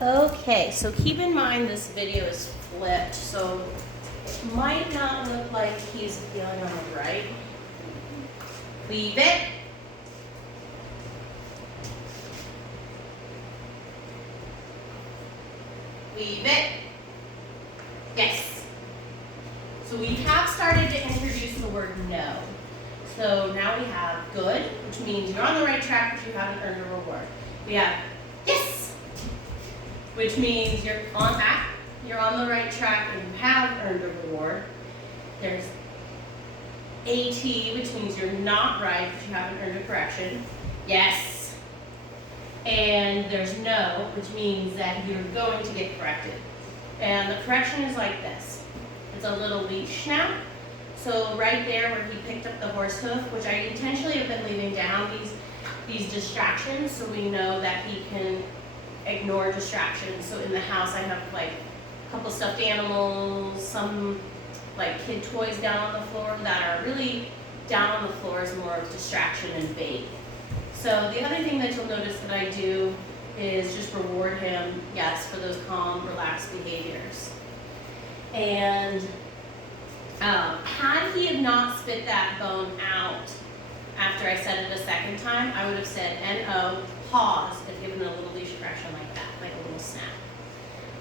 Okay, so keep in mind this video is flipped, so it might not look like he's feeling on the right. Leave it. Leave it. Yes. So we have started to introduce the word no. So now we have good, which means you're on the right track, but you haven't earned a reward. We have yes, which means you're on the right track and you have earned a reward. There's AT, which means you're not right, but you haven't earned a correction. Yes. And there's no, which means that you're going to get corrected. And the correction is like this. It's a little leash now. So right there where he picked up the horse hoof, which I intentionally have been leaving down these distractions so we know that he can ignore distractions. So in the house I have like a couple stuffed animals, some like kid toys down on the floor that are really down on the floor is more of distraction and bait. So the other thing that you'll notice that I do is just reward him, yes, for those calm, relaxed behaviors. And had he have not spit that bone out after I said it a second time, I would have said N-O, pause, and given a little leash correction like that, like a little snap.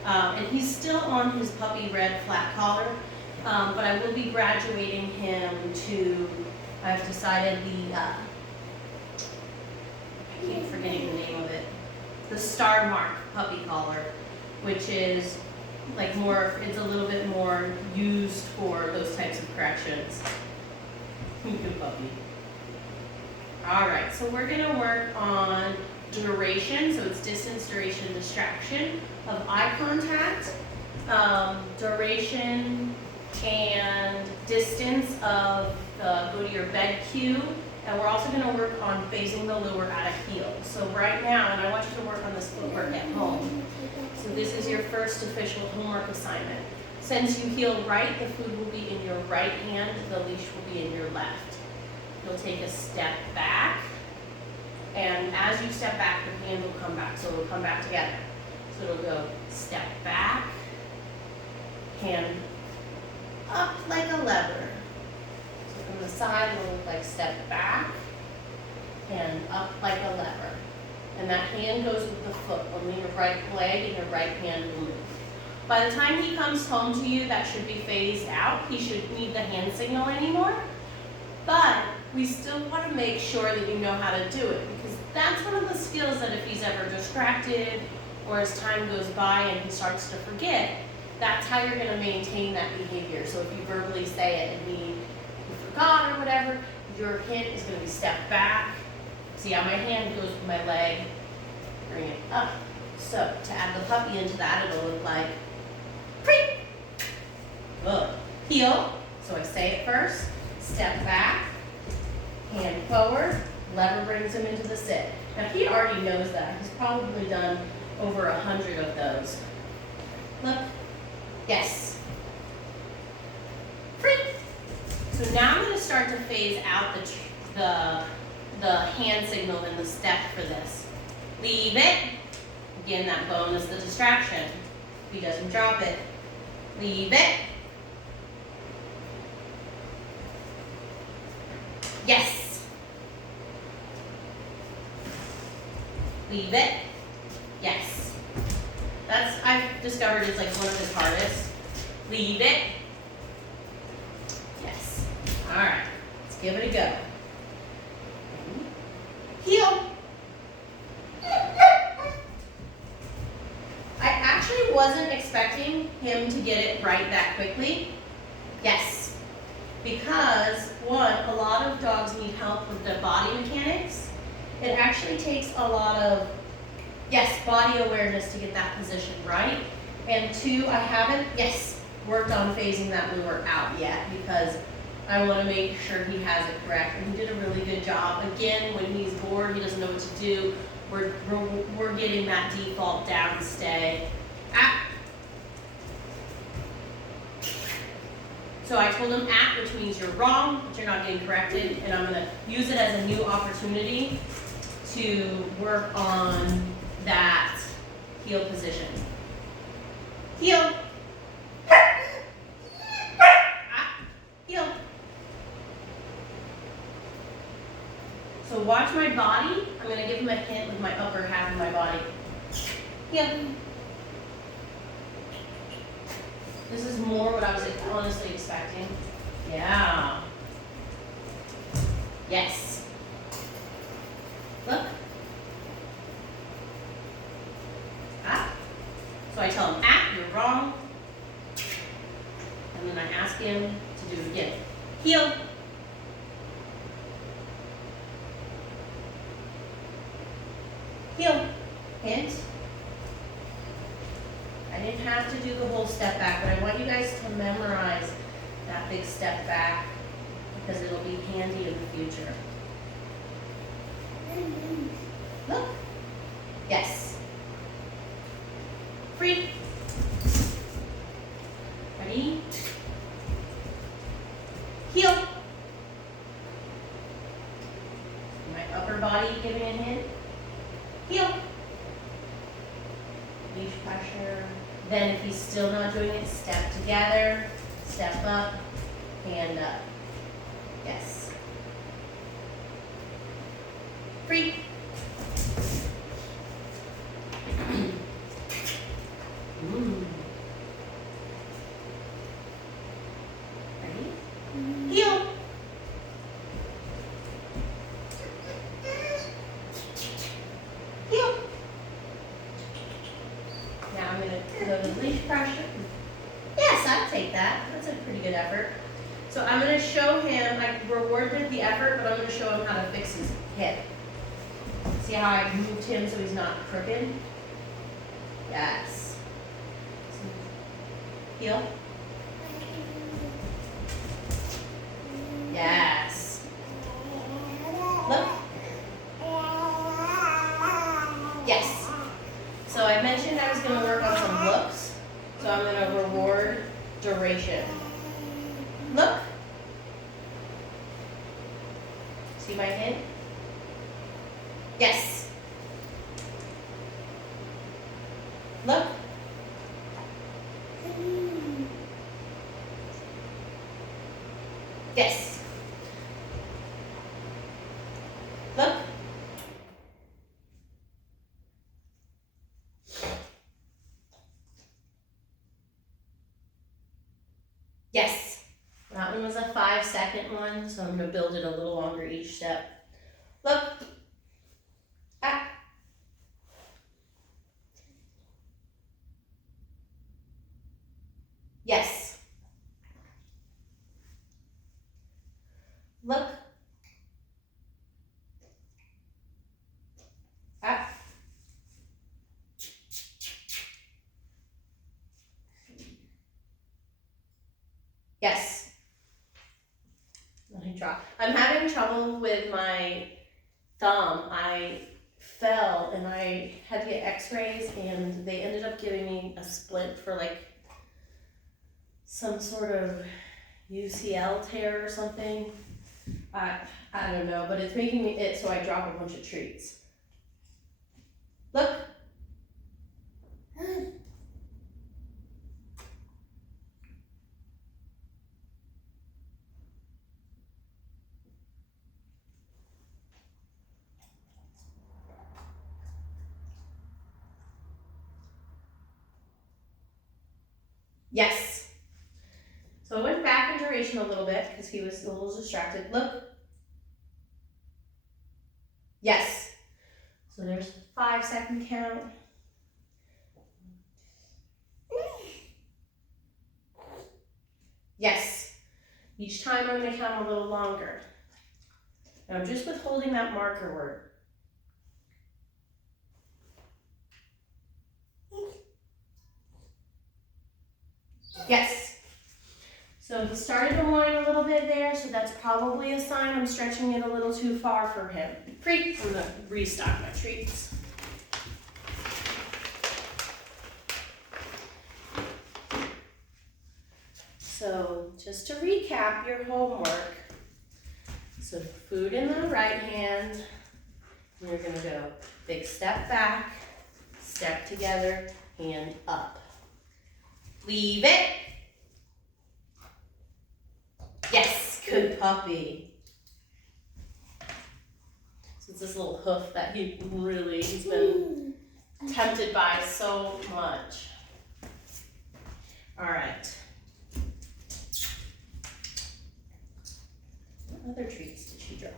And he's still on his puppy red flat collar, but I will be graduating him to, I've decided I keep forgetting the name of it, the Star Mark puppy collar, which is like more, it's a little bit more used for those types of corrections. Good puppy. All right, so we're gonna work on duration, so it's distance, duration, distraction of eye contact, duration and distance of the go to your bed cue, and we're also gonna work on phasing the lure at a heel. So right now, and I want you to work on this footwork at home. So this is your first official homework assignment. Since you heel right, the food will be in your right hand, the leash will be in your left. You'll take a step back, and as you step back, your hand will come back, so it'll come back together. So it'll go step back, hand up like a lever. So from the side, it'll look like step back, hand up like a lever. And that hand goes with the foot. Only your right leg and your right hand will move. By the time he comes home to you, that should be phased out. He shouldn't need the hand signal anymore. But we still want to make sure that you know how to do it, because that's one of the skills that if he's ever distracted or as time goes by and he starts to forget, that's how you're going to maintain that behavior. So if you verbally say it and he forgot or whatever, your hint is going to be step back. See how my hand goes with my leg, bring it up. So to add the puppy into that, it'll look like creep. Good. Heel. So I say it first. Step back, hand forward, lever brings him into the sit. Now he already knows that. He's probably done over 100 of those. Look. Yes. Free. So now I'm going to start to phase out the hand signal and the step for this. Leave it. Again, that bone is the distraction. If he doesn't drop it. Leave it. Yes. Leave it. Yes. That's, I've discovered, it's like one of his hardest. Leave it. Yes. All right. Let's give it a go. Heel. I actually wasn't expecting him to get it right that quickly. Yes. Because, one, a lot of dogs need help with the body mechanics. It actually takes a lot of, yes, body awareness to get that position right. And two, I haven't, yes, worked on phasing that lure out yet because I want to make sure he has it correct. And he did a really good job. Again, when he's bored, he doesn't know what to do. We're getting that default down stay. Ah. So I told him at, which means you're wrong, but you're not getting corrected, and I'm going to use it as a new opportunity to work on that heel position. Heel. Heel. So watch my body. I'm going to give him a hint with my upper half of my body. Heel. This is more what I was honestly expecting. Yeah. Yes. Look. Ah. So I tell him, you're wrong. And then I ask him to do it again. Heel. Heel. Hint. I didn't have to do the whole step back, but I want you guys to memorize that big step back because it'll be handy in the future. Look. Yes. Free. Ready? Heel. My upper body giving a hint. Heel. Leash pressure. Then if he's still not doing it, step together, step up, hand up. Yes. Free. Ready? Heel. Heel. Now I'm going to go to leash pressure. Yes, I'd take that. That's a pretty good effort. So I'm going to show him, I rewarded the effort, but I'm going to show him how to fix his hip. See how I moved him so he's not crooked? Yes. Heel. Yes. Look. Yes. So I mentioned I was going to work on some looks. So I'm going to reward duration. Look. See my hint? Yes. Look. Yes. Look. Yes. That one was a 5-second one, so I'm going to build it a little longer each step. Look. Ah. Yes. Look. Ah. Yes. Let me draw. I'm having trouble with my thumb. I fell and I had to get x-rays and they ended up giving me a splint for like some sort of UCL tear or something. I don't know, but it's making me itch, so I drop a bunch of treats. Look. Yes. So I went back in duration a little bit because he was a little distracted. Look. Yes. So there's a 5-second count. Yes. Each time I'm going to count a little longer. Now I'm just withholding that marker word. Yes. So he started to whine a little bit there, so that's probably a sign I'm stretching it a little too far for him. I'm going to restock my treats. So just to recap your homework, so food in the right hand, you're going to go big step back, step together, hand up. Leave it. Yes, good puppy. So it's this little hoof that he's been tempted by so much. All right. What other treats did she drop?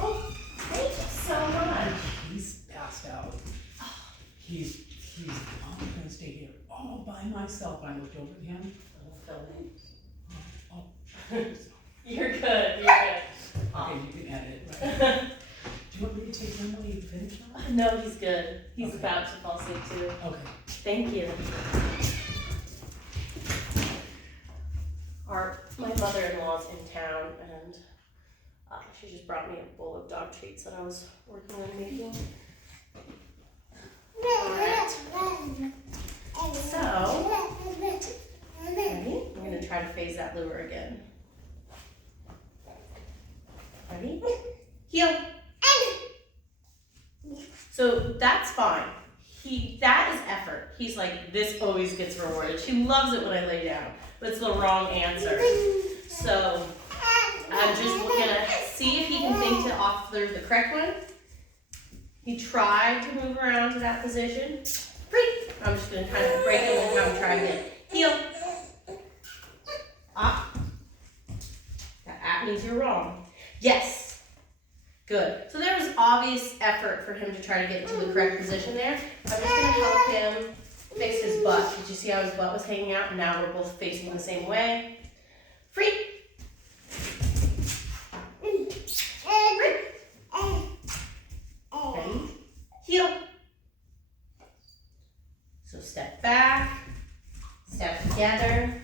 Oh, thank you so much. He's passed out. He's I'm gonna stay here all by myself. I looked over at him. Oh. You're good, you're good. Okay, you can edit it, right? Do you want me to take him while you finish now? No, he's good. He's Okay. about to fall asleep too. Okay. Thank you. My mother-in-law's in town, and she just brought me a bowl of dog treats that I was working on making. Alright. So, ready? I'm gonna try to phase that lure again. Ready? Heel. So that's fine. That is effort. He's like, this always gets rewarded. She loves it when I lay down, but it's the wrong answer. So I'm just gonna see if he can think to offer the correct one. He tried to move around to that position. Free. I'm just gonna kind of break him and have him try again. Heel. Ah. That means you're wrong. Yes. Good. So there was obvious effort for him to try to get to the correct position there. I'm just going to help him fix his butt. Did you see how his butt was hanging out? And now we're both facing the same way. Free. Free. Ready? Heel. So step back, step together.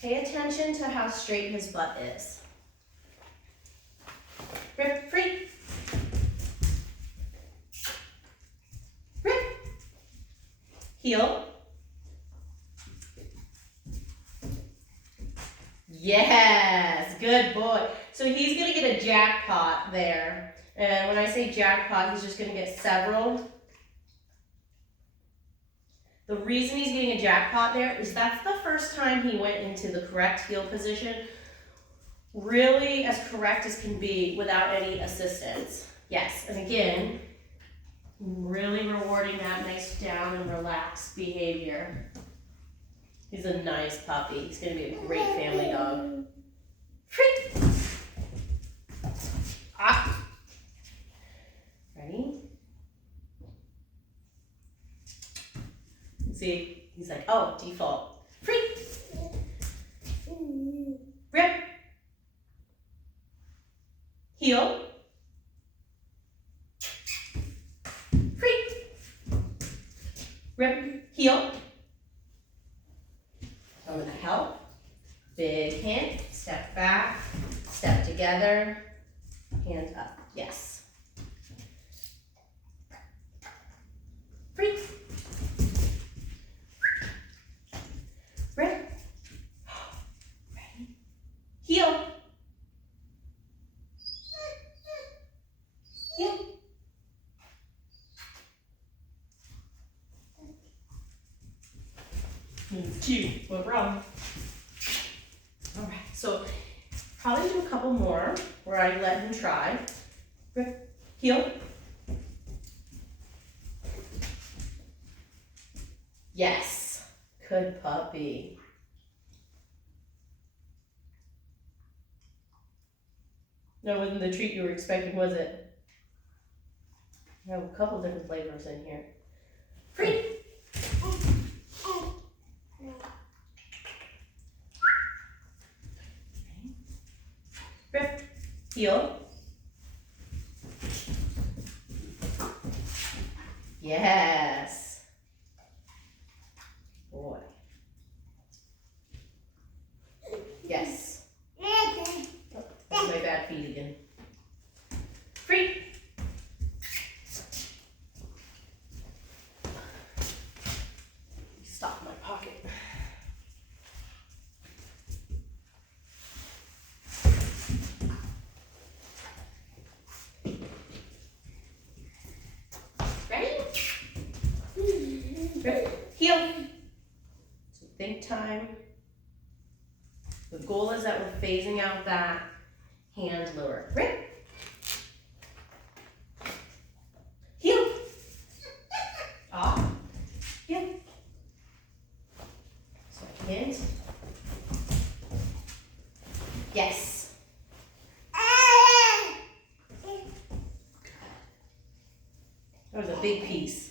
Pay attention to how straight his butt is. Rip, free. Rip. Heel. Yes, good boy. So he's gonna get a jackpot there. And when I say jackpot, he's just gonna get several. The reason he's getting a jackpot there is that's the first time he went into the correct heel position, really as correct as can be without any assistance. Yes, and again, really rewarding that nice down and relaxed behavior. He's a nice puppy. He's gonna be a great family dog. Free. Ah. Ready? See, he's like, oh, default. Free. Rip. Heel. Free. Rip. Heel. I'm gonna help. Big hint. Step back. Step together. Hand up. Yes. Free. Rip. Ready. Heel. Heel. Cute. What wrong? All right. So probably do a couple more where I let him try. Rip. Heel. Yes. Good puppy. That wasn't the treat you were expecting, was it? I have a couple different flavors in here. Free. Rip. Heel. Yes. Boy. Yes. Oh, that's my bad feet again. Free. Stop in my pocket. Ready? Rip, heel. So think time. The goal is that we're phasing out that hand lure. Rip. Heel. Off. Heel. Second. Yes. That was a big piece.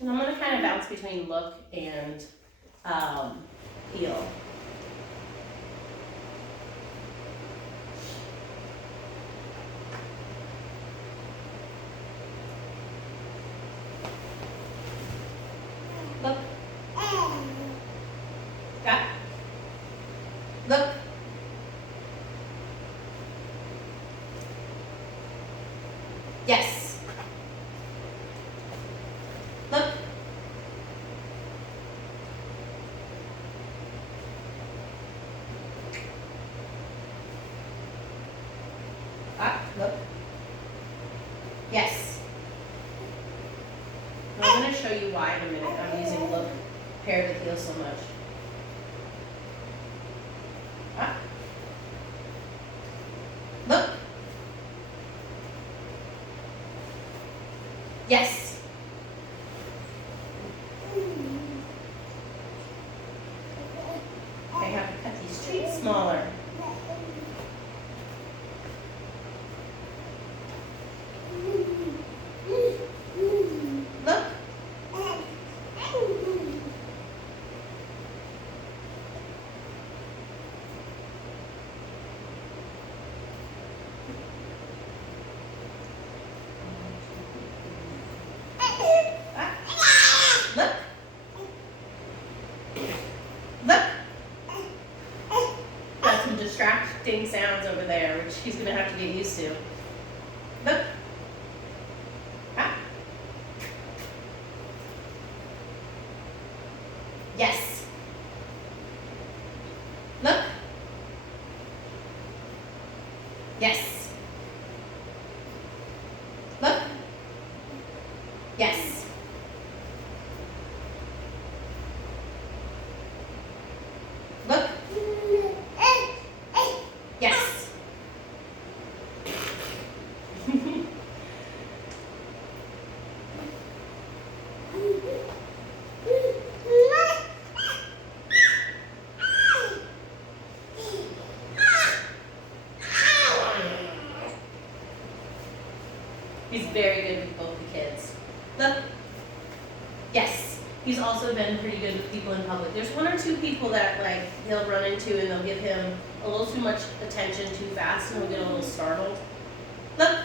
And I'm going to kind of bounce between look and heel. Look. Got. Look. Yes. Look. Look. Yes. I'm going to show you why in a minute. I'm using look paired with heel so much. Look. Yes. I have to cut these treats smaller. Look. Look. Look. Got some distracting sounds over there, which he's gonna have to get used to. Look. Yes. Look. Yes. Look. Yes. Look. Yes. He's very good with both the kids. Look. Yes. He's also been pretty good with people in public. There's one or two people that like he'll run into and they'll give him a little too much attention too fast and he'll get a little startled. Look.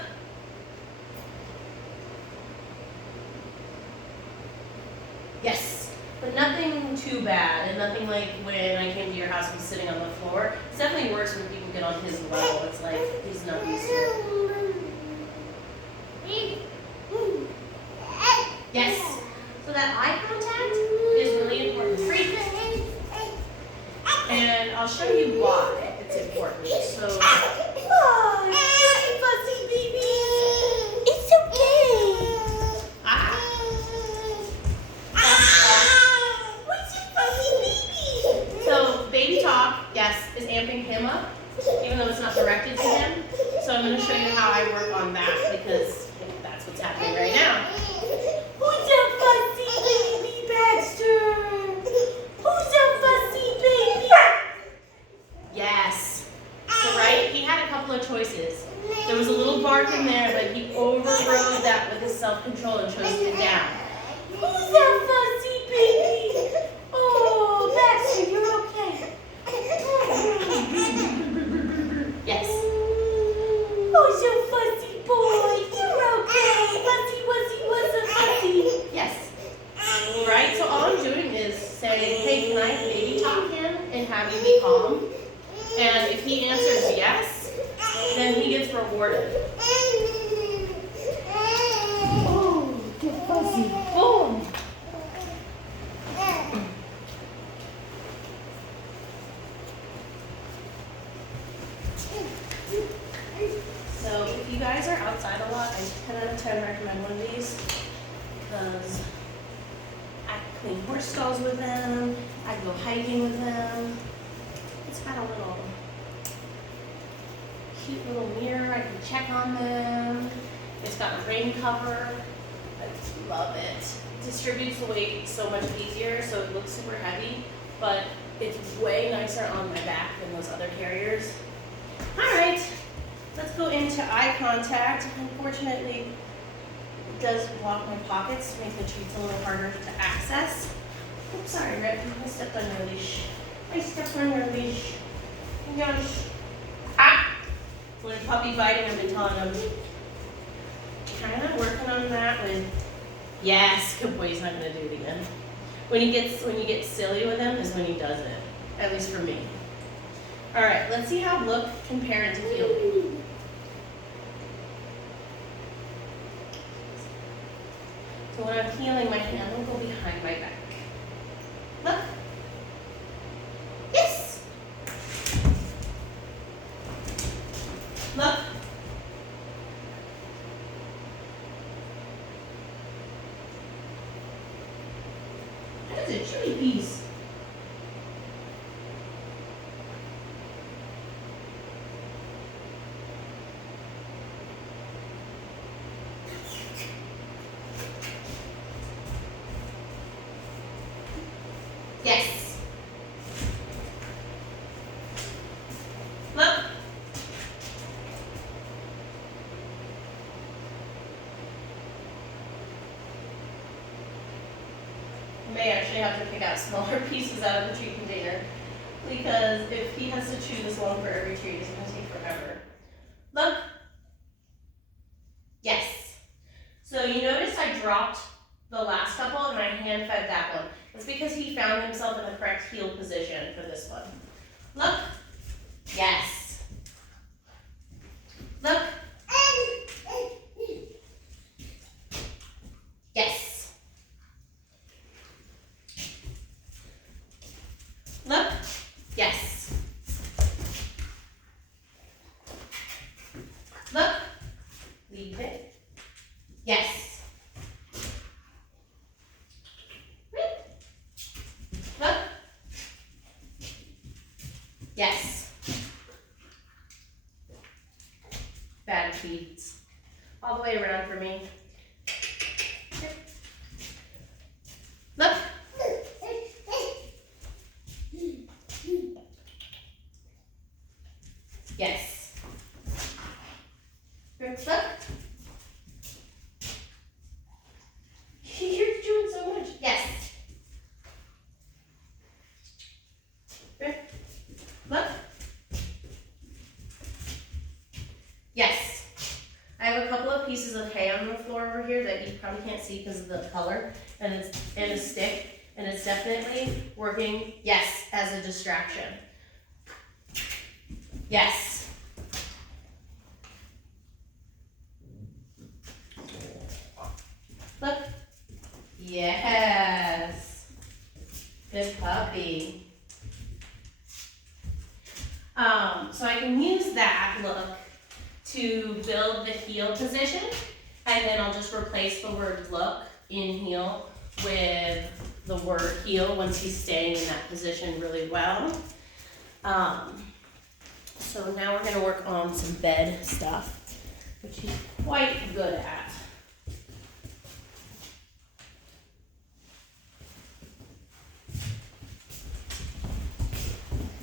Yes. But nothing too bad and nothing like when I came to your house and was sitting on the floor. It's definitely worse when people get on his level. It's like he's not used to it. Yes. So that eye contact is really important. Free. And I'll show you why it's important. So, oh, fuzzy baby. It's okay. What's your fuzzy baby? So, baby talk, yes, is amping him up, even though it's not directed to him. So I'm going to show you how I work on that because that's what's happening right now. Who's your fussy baby, Baxter? Who's your fussy baby? Yes. So right, he had a couple of choices. There was a little bark in there, but he overrode that with his self-control and chose to get down. Who's your fussy baby? Oh, Baxter, you're okay. Yes. Who's your fuzzy boy? You're okay. Fuzzy, wuzzy, wuzzy, fuzzy. Yes. Right? So all I'm doing is saying, hey, can I baby talk him and have you be calm? And if he answers yes, supportive. Oh, get fuzzy. Oh. So if you guys are outside a lot, I 10 out of 10 recommend one of these because I clean horse stalls with them, I go hiking with them. It's got a little cute little mirror, I can check on them. It's got a rain cover. I just love it. Distributes the weight so much easier, so it looks super heavy, but it's way nicer on my back than those other carriers. All right, let's go into eye contact. Unfortunately, it does block my pockets to make the treats a little harder to access. Oops, sorry, Rip, I stepped on your leash. I stepped on your leash. Oh my gosh. Ah! When puppy biting, I've been telling him. Kind of working on that with, yes, good boy, he's not gonna do it again. When you get silly with him is when he does it, at least for me. All right, let's see how look compare to feel. So when I'm healing, my hand will go behind my back. Look. Yes. Look. That is a chewy piece. Yes. Look. I may actually have to pick out smaller pieces out of the treat container because if he has to chew this long for every treat, it's going to take forever. Look. Yes. So you notice I dropped the last couple and my hand fed that one. It's because he found himself in the correct heel position for this one. Look. Yes. Look. Yes. Look. Yes. Look. Leave it. Yes. Look. Yes. Bad feeds. All the way around for me. Look. Yes. Look. You're doing so much. Yes. Look. Yes. I have a couple of pieces of hay on the floor over here that you probably can't see because of the color, and it's in a stick, and it's definitely working, yes, as a distraction. Yes. Look. Yes. Good puppy. So I can use that look to build the heel position, and then I'll just replace the word look in heel with the word heel once he's staying in that position really well. So now we're gonna work on some bed stuff, which he's quite good at.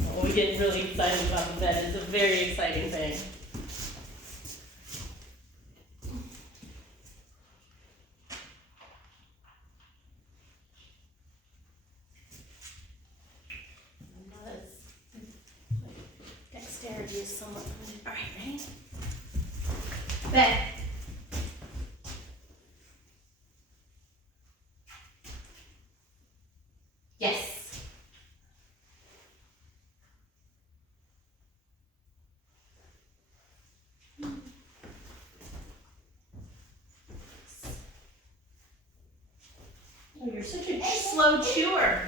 Oh, we get really excited about the bed. It's a very exciting thing. Dexterity is somewhat limited. All right, ready? Bed. Yes. You're such a slow chewer.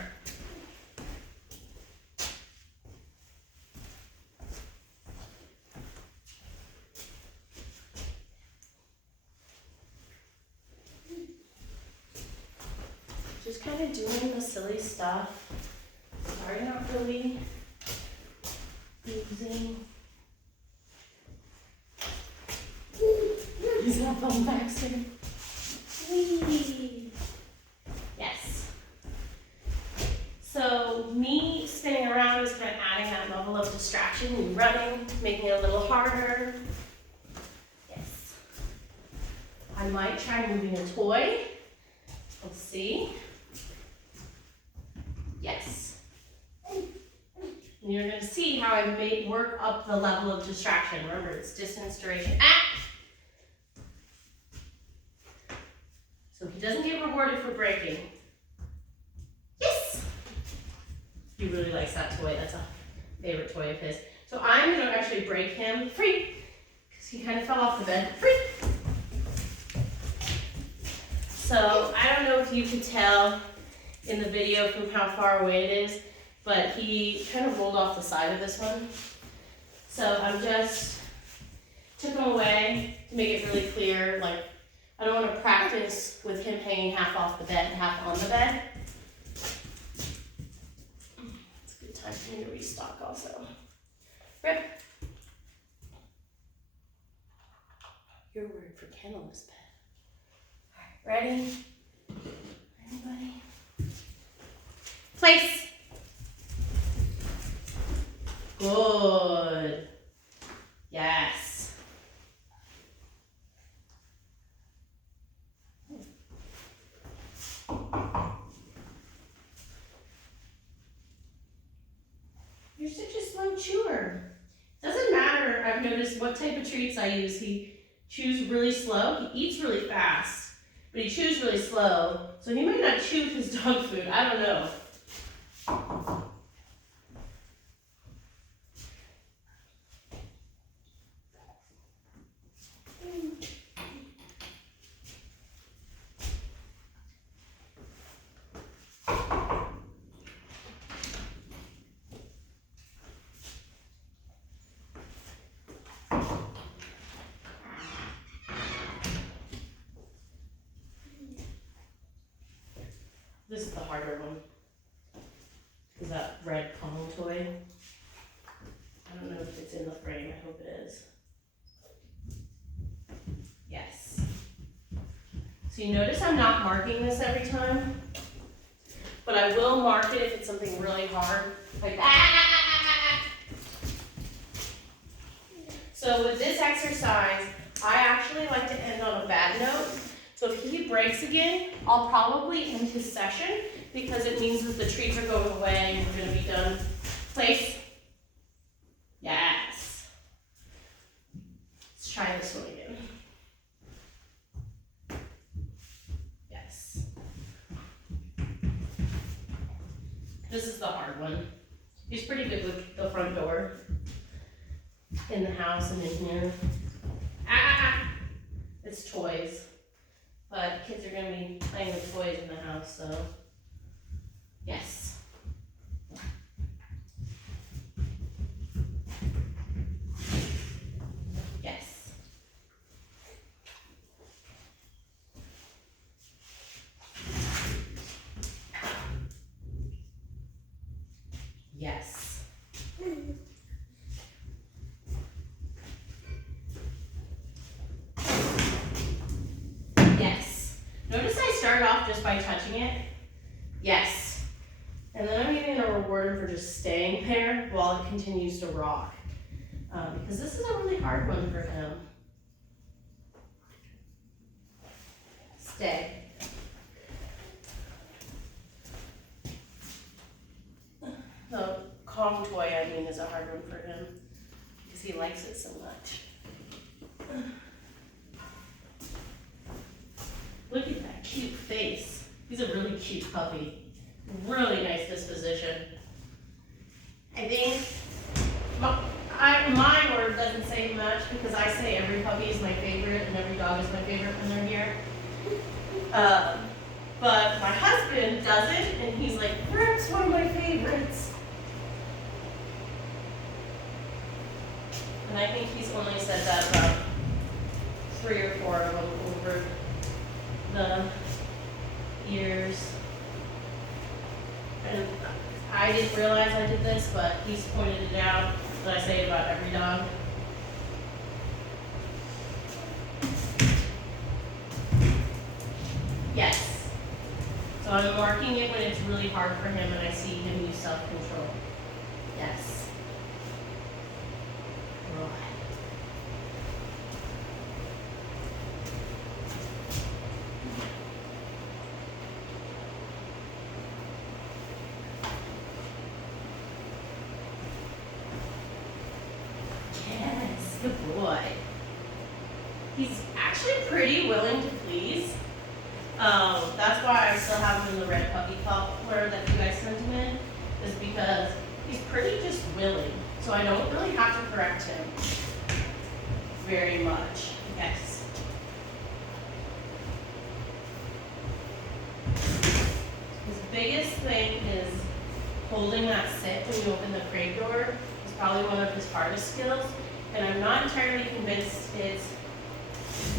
Just kind of doing the silly stuff. Sorry, not really using. He's not falling back soon. Whee! Yes. So me spinning around is kind of adding that level of distraction. Me running, making it a little harder. Yes. I might try moving a toy. We'll see. Yes. And you're going to see how I work up the level of distraction. Remember, it's distance, duration. Ah! So he doesn't get rewarded for breaking. Yes! He really likes that toy. That's a favorite toy of his. So I'm going to actually break him free because he kind of fell off the bed. Free! So I don't know if you could tell in the video from how far away it is, but he kind of rolled off the side of this one. So I'm just took him away to make it really clear, like I don't want to practice with him hanging half off the bed, half on the bed. It's a good time for me to restock also. Rip. Your word for kennel is bed. All right, ready? Anybody? Place. Good. Yes. You're such a slow chewer. Doesn't matter, I've noticed what type of treats I use. He chews really slow. He eats really fast, but he chews really slow. So he might not chew his dog food. I don't know. This is the harder one. Is that red Kong toy? I don't know if it's in the frame. I hope it is. Yes. So you notice I'm not marking this every time, but I will mark it if it's something really hard, like ah! So with this exercise, I actually like to end on a bad note. So if he breaks again, I'll probably end his session because it means that the treats are going away and we're going to be done. Place. Yes. Let's try this one again. Yes. This is the hard one. He's pretty good with the front door in the house and in here. It's toys. But kids are going to be playing with toys in the house, so yes. Yes. Yes. Yes. Notice I started off just by touching it. Yes. And then I'm even going to reward him for just staying there while it continues to rock. Because this is a really hard one for him. Stay. The Kong toy, I mean, is a hard one for him because he likes it so much. Look at that cute face. He's a really cute puppy. Really nice disposition. I think my word doesn't say much because I say every puppy is my favorite and every dog is my favorite when they're here. But my husband does it, and he's like, Rick's one of my favorites. And I think he's only said that about 3 or 4 of them over the years. And I didn't realize I did this, but he's pointed it out that I say it about every dog. Yes. So I'm marking it when it's really hard for him and I see him use self-control. Yes. Right. Yes, good boy. He's actually pretty willing to please. That's why I still have him in the red puppy collar that you guys sent him in, is because he's pretty just willing. So I don't really have to correct him very much. Yes. His biggest thing is holding that sit when you open the crate door. Is probably one of his hardest skills. And I'm not entirely convinced it's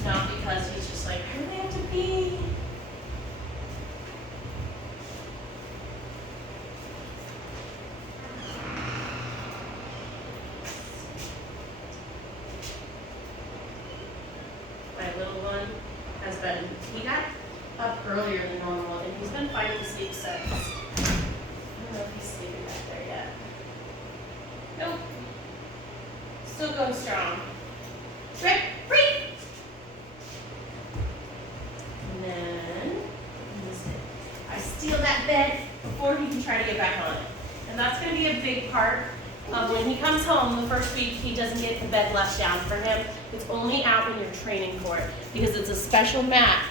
not because he's just like, I really have to pee. My little one has been, he got up earlier than normal and he's been finding sleep since. I don't know if he's sleeping back there yet. Nope. Still going strong. Rick, free! And then, I steal that bed before he can try to get back on it. And that's gonna be a big part of when he comes home the first week, he doesn't get the bed left down for him. It's only out when you're training for it because it's a special mat